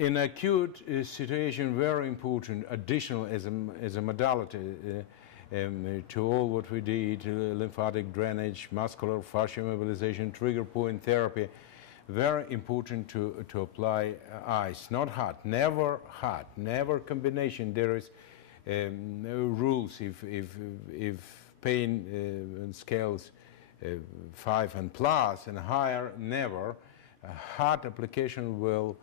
In acute situation, very important, additional as a modality to all what we did, lymphatic drainage, muscular fascia mobilization, trigger point therapy, very important to apply ice, not hot, never combination. There is no rules if pain scales 5 and plus and higher, never. A hot application will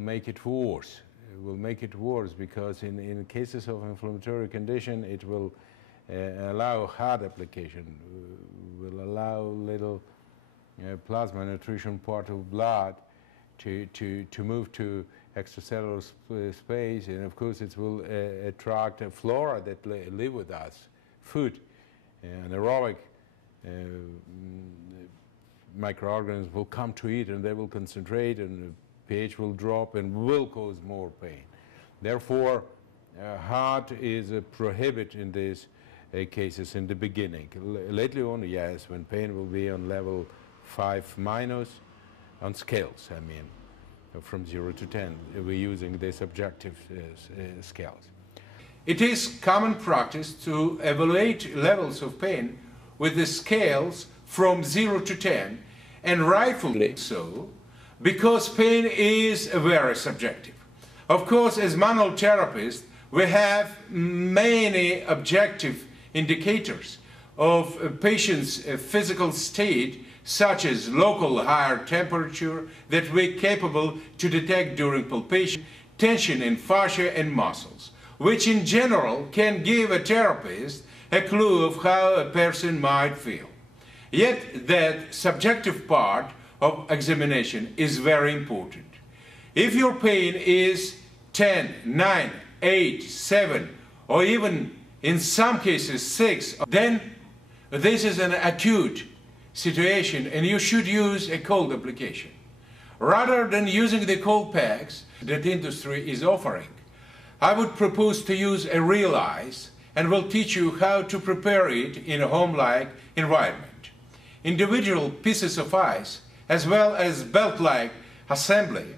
make it worse. It will make it worse because in cases of inflammatory condition, it will allow hot application, will allow little plasma nutrition part of blood to move to extracellular space, and of course it will attract a flora that live with us, food, anaerobic microorganisms will come to eat and they will concentrate and the pH will drop and will cause more pain. Therefore, hot is a prohibit in these cases in the beginning. Later on, yes, when pain will be on level 5 minus on scales, I mean, from 0 to 10. We're using the subjective scales. It is common practice to evaluate levels of pain with the scales from 0 to 10, and rightfully so, because pain is very subjective. Of course, as manual therapists, we have many objective indicators of a patient's physical state, such as local higher temperature that we're capable to detect during palpation, tension in fascia and muscles, which in general can give a therapist a clue of how a person might feel. Yet that subjective part of examination is very important. If your pain is 10, 9, 8, 7, or even in some cases 6, then this is an acute situation and you should use a cold application. Rather than using the cold packs that the industry is offering, I would propose to use a real ice and will teach you how to prepare it in a home-like environment. Individual pieces of ice, as well as belt-like assembly,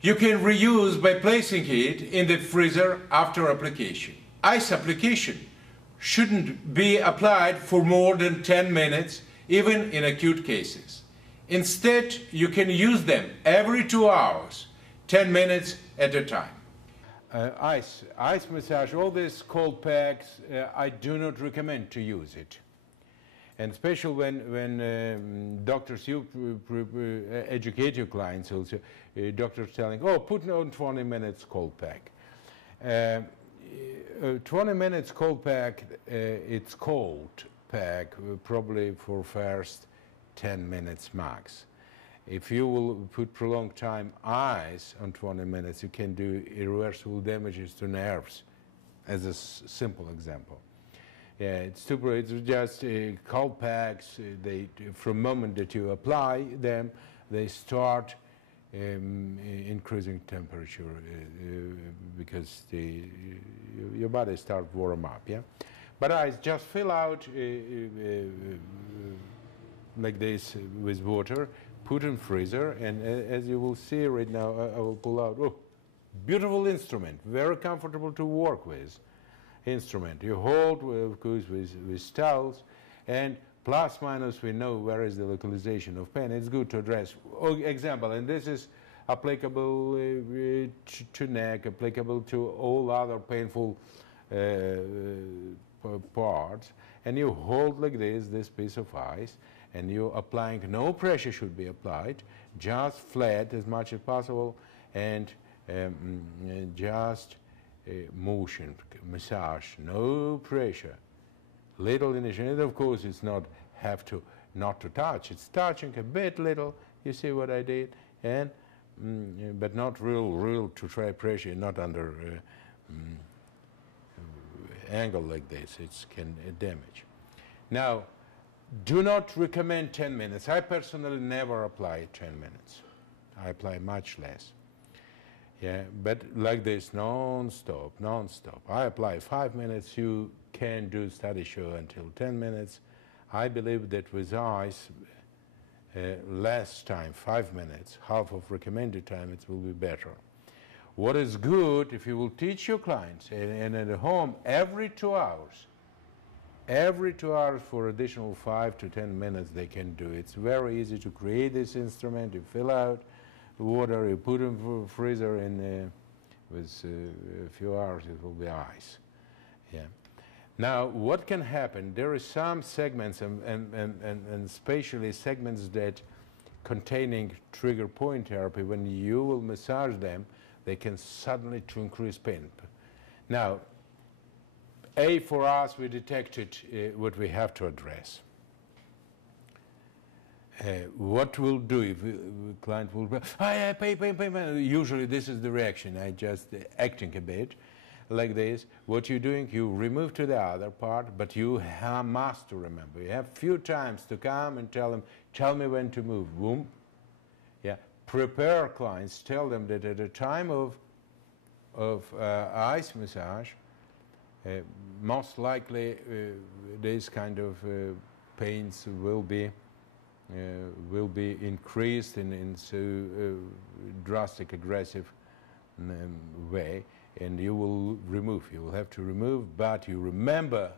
you can reuse by placing it in the freezer after application. Ice application shouldn't be applied for more than 10 minutes, even in acute cases. Instead, you can use them every 2 hours, 10 minutes at a time. Ice massage, all these cold packs, I do not recommend to use it. And especially when doctors, you educate your clients also, doctors telling, oh, put on 20 minutes cold pack. 20 minutes cold pack, it's cold pack, probably for first 10 minutes max. If you will put prolonged time ice on 20 minutes, you can do irreversible damages to nerves, as a simple example. Yeah, it's just cold packs. From the moment that you apply them, they start increasing temperature because your body starts warm up. Yeah, but I just fill out like this with water, put in freezer, and as you will see right now, I will pull out. Oh, beautiful instrument, very comfortable to work with. Instrument. You hold, of course, with towels, and plus minus we know where is the localization of pain. It's good to address. Example, and this is applicable to neck, applicable to all other painful parts. And you hold like this piece of ice, and you're applying, no pressure should be applied, just flat as much as possible, and just motion, massage, no pressure, little initiation. Of course, it's not not to touch. It's touching a bit, little. You see what I did, and but not real to try pressure, not under angle like this. It can damage. Now, do not recommend 10 minutes. I personally never apply 10 minutes. I apply much less. Yeah, but like this, non-stop. I apply 5 minutes. You can do study show until 10 minutes. I believe that with ice, less time, 5 minutes, half of recommended time, it will be better. What is good, if you will teach your clients, and at home, every 2 hours for additional 5 to 10 minutes they can do. It's very easy to create this instrument. You fill out water, you put in the freezer, and with a few hours it will be ice. Yeah. Now, what can happen? There are some segments, and spatially segments that containing trigger point therapy, when you will massage them, they can suddenly to increase pain. Now, for us, we detected what we have to address. What we'll do if the client will pain. Usually this is the reaction. I just acting a bit like this. What you're doing, you remove to the other part, but you must remember. You have few times to come and tell them, tell me when to move. Boom. Yeah. Prepare clients. Tell them that at the time of ice massage, most likely this kind of pains will be increased in so drastic, aggressive way, and you will remove. You will have to remove, but you remember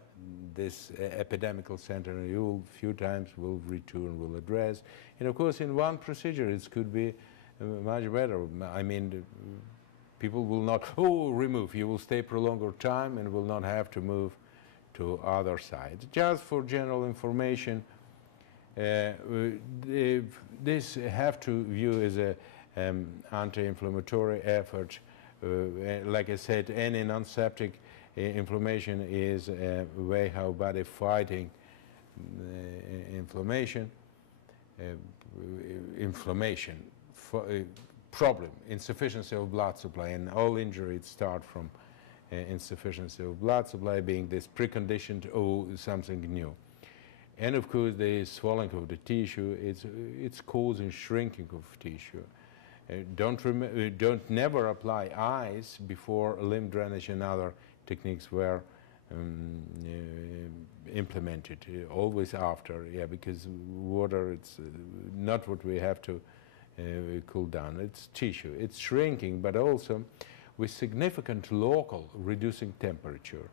this epidemical center, and you will few times will return, will address, and of course in one procedure it could be much better. I mean, people will not remove. You will stay for a longer time and will not have to move to other sides. Just for general information, this have to view as a anti-inflammatory effort. Like I said, any non-septic inflammation is a way how body fighting inflammation. Problem, insufficiency of blood supply, and all injuries start from insufficiency of blood supply being this precondition to something new. And of course the swelling of the tissue, it's causing shrinking of tissue. Don't never apply ice before lymph drainage and other techniques were implemented. Always after, yeah, because water, it's not what we have to cool down. It's tissue. It's shrinking, but also with significant local reducing temperature.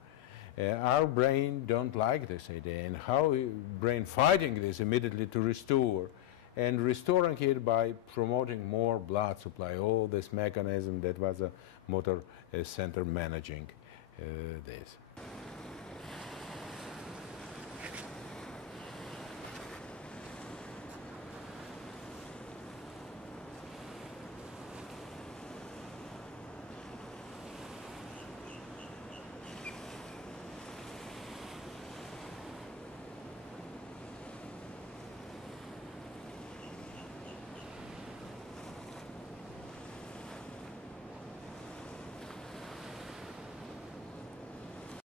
Our brain don't like this idea, and how brain fighting this immediately to restore, and restoring it by promoting more blood supply. All this mechanism that was a motor center managing this.